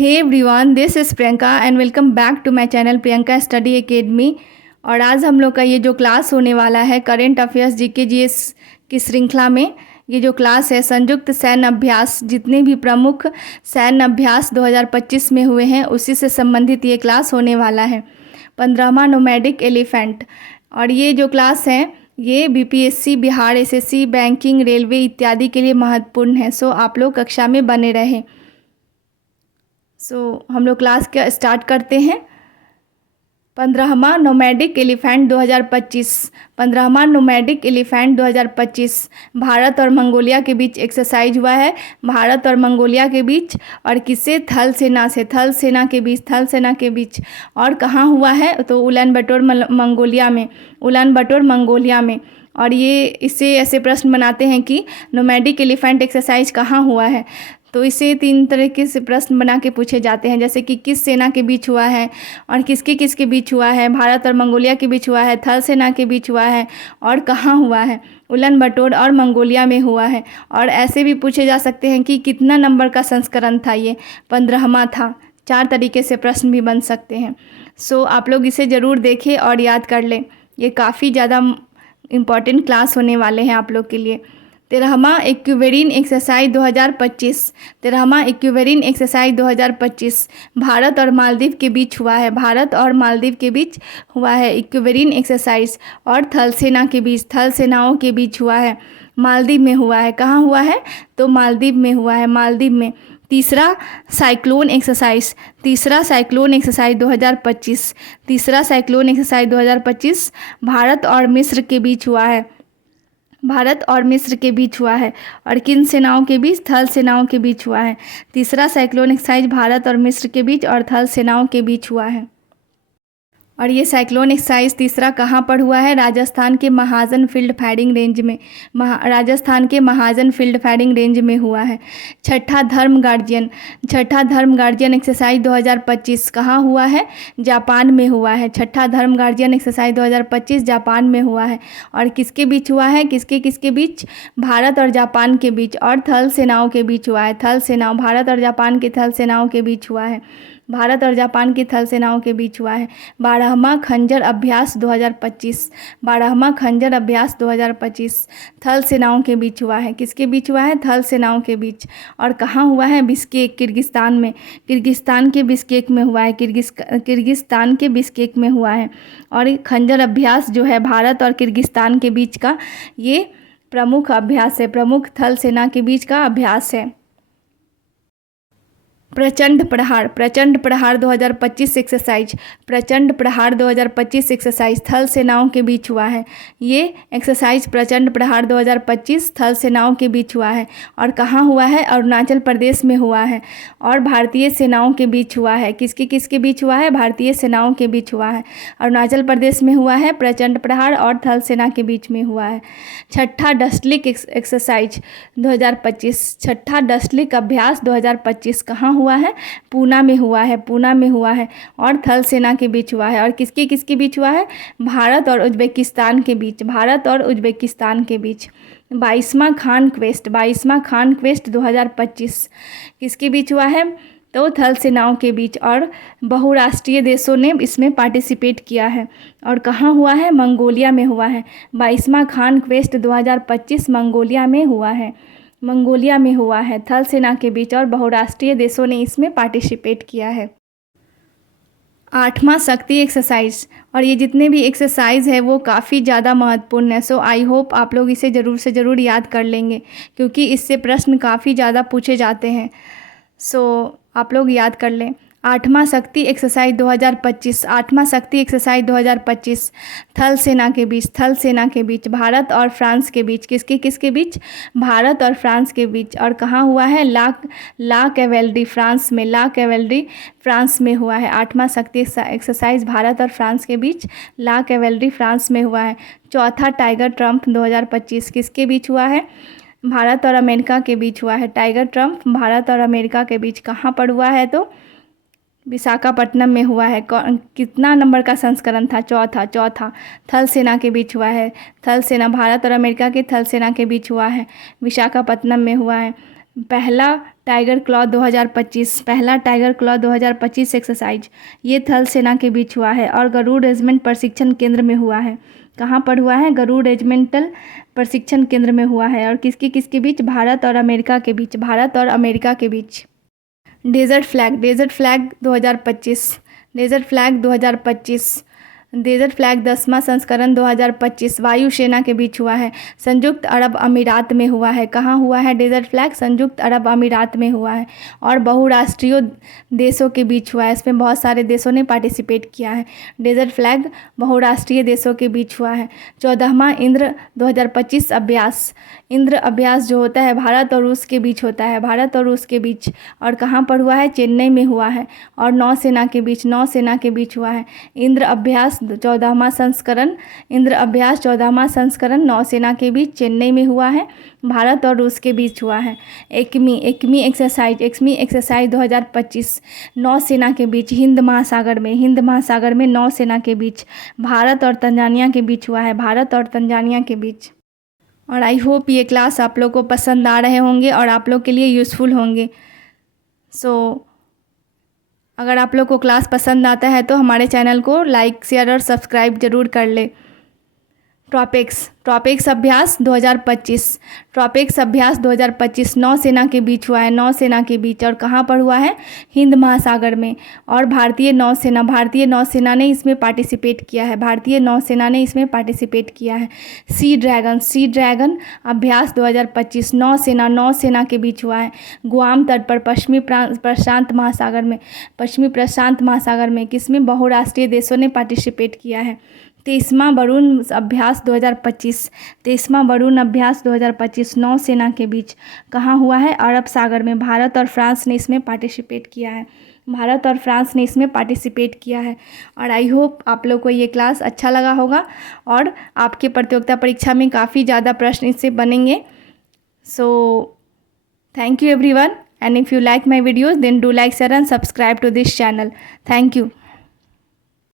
Hey everyone, this is Priyanka and welcome back to my channel Priyanka study academy. और आज हम लोग का ये जो क्लास होने वाला है करेंट अफेयर्स जीके जीएस की श्रृंखला में, ये जो क्लास है संयुक्त सैन्य अभ्यास, जितने भी प्रमुख सैन्य अभ्यास 2025 में हुए हैं उसी से संबंधित ये क्लास होने वाला है। 15वां नोमैडिक एलिफेंट। और ये जो क्लास है ये BPSC, Bihar SSC, banking, railway इत्यादि के लिए महत्वपूर्ण है। सो आप लोग कक्षा में बने रहें। हम लोग क्लास का स्टार्ट करते हैं। 15वां नोमैडिक एलिफेंट 2025। 15वां नोमैडिक एलिफेंट 2025 भारत और मंगोलिया के बीच एक्सरसाइज हुआ है। भारत और मंगोलिया के बीच, और किससे? थल सेना से, थल सेना के बीच, थल सेना के बीच। और कहाँ हुआ है? तो उलान बटोर मंगोलिया में, उलान बटोर मंगोलिया में। और ये इससे ऐसे प्रश्न बनाते हैं कि नोमैडिक एलिफेंट एक्सरसाइज कहाँ हुआ है। तो इसे 3 तरीके से प्रश्न बना के पूछे जाते हैं, जैसे कि किस सेना के बीच हुआ है, और किसके किसके बीच हुआ है, भारत और मंगोलिया के बीच हुआ है, थल सेना के बीच हुआ है, और कहाँ हुआ है, उलान बटोर और मंगोलिया में हुआ है। और ऐसे भी पूछे जा सकते हैं कि कितना नंबर का संस्करण था, ये 15वां था। 4 तरीके से प्रश्न भी बन सकते हैं। आप लोग इसे ज़रूर देखें और याद कर लें। ये काफ़ी ज़्यादा इम्पॉर्टेंट क्लास होने वाले हैं आप लोग के लिए। 13वां इक्विवेरिन एक्सरसाइज 2025। 13वां इक्विवेरिन एक्सरसाइज 2025 भारत और मालदीव के बीच हुआ है। भारत और मालदीव के बीच हुआ है इक्विवेरिन एक्सरसाइज। और थल सेना के बीच, थल सेनाओं के बीच हुआ है, मालदीव में हुआ है। कहाँ हुआ है? तो मालदीव में हुआ है, मालदीव में। तीसरा साइक्लोन एक्सरसाइज, तीसरा साइक्लोन एक्सरसाइज 2025, तीसरा साइक्लोन एक्सरसाइज 2025 भारत और मिस्र के बीच हुआ है, भारत और मिस्र के बीच हुआ है। और किन सेनाओं के बीच? थल सेनाओं के बीच हुआ है। तीसरा साइक्लोन एक्सरसाइज भारत और मिस्र के बीच और थल सेनाओं के बीच हुआ है। और ये साइक्लोन एक्सरसाइज तीसरा कहाँ पर हुआ है? राजस्थान के महाजन फील्ड फायरिंग रेंज में, राजस्थान के महाजन फील्ड फायरिंग रेंज में हुआ है। छठा धर्म गार्जियन, छठा धर्म गार्जियन एक्सरसाइज 2025 कहाँ हुआ है? जापान में हुआ है। छठा धर्म गार्जियन एक्सरसाइज 2025 जापान में हुआ है। और किसके बीच हुआ है? किसके किसके बीच? भारत और जापान के बीच और थल सेनाओं के बीच हुआ है। थल सेनाओं, भारत और जापान की थल सेनाओं के बीच हुआ है, भारत और जापान की थल सेनाओं के बीच हुआ है। 12वां खंजर अभ्यास 2025, 12वां खंजर अभ्यास 2025 थल सेनाओं के बीच हुआ है। किसके बीच हुआ है? थल सेनाओं के बीच। और कहाँ हुआ है? बिश्केक, किर्गिस्तान में, किर्गिस्तान के बिश्केक में हुआ है, किर्गिस्तान के बिश्केक में हुआ है। और ये खंजर अभ्यास जो है भारत और किर्गिस्तान के बीच का ये प्रमुख अभ्यास है, प्रमुख थल सेना के बीच का अभ्यास है। प्रचंड प्रहार, प्रचंड प्रहार 2025 एक्सरसाइज, प्रचंड प्रहार 2025 एक्सरसाइज थल सेनाओं के बीच हुआ है। ये एक्सरसाइज प्रचंड प्रहार 2025 थल सेनाओं के बीच हुआ है। और कहाँ हुआ है? अरुणाचल प्रदेश में हुआ है। और भारतीय सेनाओं के बीच हुआ है। किसके किसके बीच हुआ है? भारतीय सेनाओं के बीच हुआ है। अरुणाचल प्रदेश में हुआ है प्रचंड प्रहार, और थल सेना के बीच में हुआ है। छठा डस्टलिक एक्सरसाइज 2025, छठा डस्टलिक अभ्यास 2025 कहाँ हुआ है? पूना में हुआ है, पूना में हुआ है। और थल सेना के बीच हुआ है। और किसके किसके बीच हुआ है? भारत और उज्बेकिस्तान के बीच, भारत और उज्बेकिस्तान के बीच। 22वां खान क्वेस्ट, 22वां खान क्वेस्ट 2025 किसके बीच हुआ है? तो थल सेनाओं के बीच। और बहुराष्ट्रीय देशों ने इसमें पार्टिसिपेट किया है। और कहाँ हुआ है? मंगोलिया में हुआ है। 22वां खान क्वेस्ट 2025 मंगोलिया में हुआ है, मंगोलिया में हुआ है, थल सेना के बीच। और बहुराष्ट्रीय देशों ने इसमें पार्टिसिपेट किया है। 8वां शक्ति एक्सरसाइज। और ये जितने भी एक्सरसाइज है वो काफ़ी ज़्यादा महत्वपूर्ण है। आई होप आप लोग इसे ज़रूर से ज़रूर याद कर लेंगे, क्योंकि इससे प्रश्न काफ़ी ज़्यादा पूछे जाते हैं। आप लोग याद कर लें। 8वां शक्ति एक्सरसाइज 2025, 8वां शक्ति एक्सरसाइज 2025 थल सेना के बीच, थल सेना के बीच, भारत और फ्रांस के बीच। किसके किसके बीच? भारत और फ्रांस के बीच। और कहाँ हुआ है? ला कैवेल्री, फ्रांस में, ला कैवेल्री फ्रांस में हुआ है। 8वां शक्ति एक्सरसाइज भारत और फ्रांस के बीच, ला कैवेल्री फ्रांस में हुआ है। चौथा टाइगर ट्रम्प 2025 किसके बीच हुआ है? भारत और अमेरिका के बीच हुआ है। टाइगर ट्रम्प भारत और अमेरिका के बीच कहाँ पर हुआ है? तो विशाखापट्टनम में हुआ है। कितना नंबर का संस्करण था? चौथा, चौथा थल सेना के बीच हुआ है। थल सेना, भारत और अमेरिका के थल सेना के बीच हुआ है, विशाखापट्टनम में हुआ है। पहला टाइगर क्लॉ 2025, पहला टाइगर क्लॉ 2025 एक्सरसाइज ये थल सेना के बीच हुआ है और गरुड़ रेजिमेंट प्रशिक्षण केंद्र में हुआ है। कहाँ पर हुआ है? गरुड़ रेजिमेंटल प्रशिक्षण केंद्र में हुआ है। और किसके बीच? भारत और अमेरिका के बीच, भारत और अमेरिका के बीच। Desert flag 2025, desert flag 2025, desert flag 10वां संस्करण 2025 वायुसेना के बीच हुआ है, संयुक्त अरब अमीरात में हुआ है। कहाँ हुआ है डेजर्ट फ्लैग? संयुक्त अरब अमीरात में हुआ है। और बहुराष्ट्रीय देशों के बीच हुआ है, इसमें बहुत सारे देशों ने पार्टिसिपेट किया है। डेजर्ट फ्लैग बहुराष्ट्रीय देशों के बीच हुआ है। 14वां इंद्र 2025 अभ्यास, इंद्र अभ्यास जो होता है भारत और रूस के बीच होता है, भारत और रूस के बीच। और कहाँ पर हुआ है? चेन्नई में हुआ है। और नौसेना के बीच, नौसेना के बीच हुआ है। इंद्र अभ्यास 14वां संस्करण, इंद्र अभ्यास 14वां संस्करण नौसेना के बीच चेन्नई में हुआ है, भारत और रूस के बीच हुआ है। एक्मी एक्सरसाइज 2025 नौसेना के बीच हिंद महासागर में नौसेना के बीच भारत और तंजानिया के बीच हुआ है, भारत और तंजानिया के बीच। और आई होप ये क्लास आप लोग को पसंद आ रहे होंगे और आप लोग के लिए यूज़फुल होंगे। अगर आप लोग को क्लास पसंद आता है तो हमारे चैनल को लाइक, शेयर और सब्सक्राइब ज़रूर कर ले। ट्रॉपिक्स अभ्यास 2025, ट्रॉपिक्स अभ्यास 2025 नौसेना के बीच हुआ है, नौसेना के बीच। और कहाँ पर हुआ है? हिंद महासागर में। और भारतीय नौसेना ने इसमें पार्टिसिपेट किया है, भारतीय नौसेना ने इसमें पार्टिसिपेट किया है। सी ड्रैगन अभ्यास 2025 नौसेना के बीच हुआ है, गुआम तट पर पश्चिमी प्रशांत महासागर में किसमें? बहुराष्ट्रीय देशों ने पार्टिसिपेट किया है। 23वां वरुण अभ्यास 2025 नौसेना के बीच कहाँ हुआ है? अरब सागर में। भारत और फ्रांस ने इसमें पार्टिसिपेट किया है, और आई होप आप लोग को ये क्लास अच्छा लगा होगा और आपके प्रतियोगिता परीक्षा में काफ़ी ज़्यादा प्रश्न इससे बनेंगे। So thank you everyone, and if you like my videos then do like, share and subscribe to this channel. Thank you.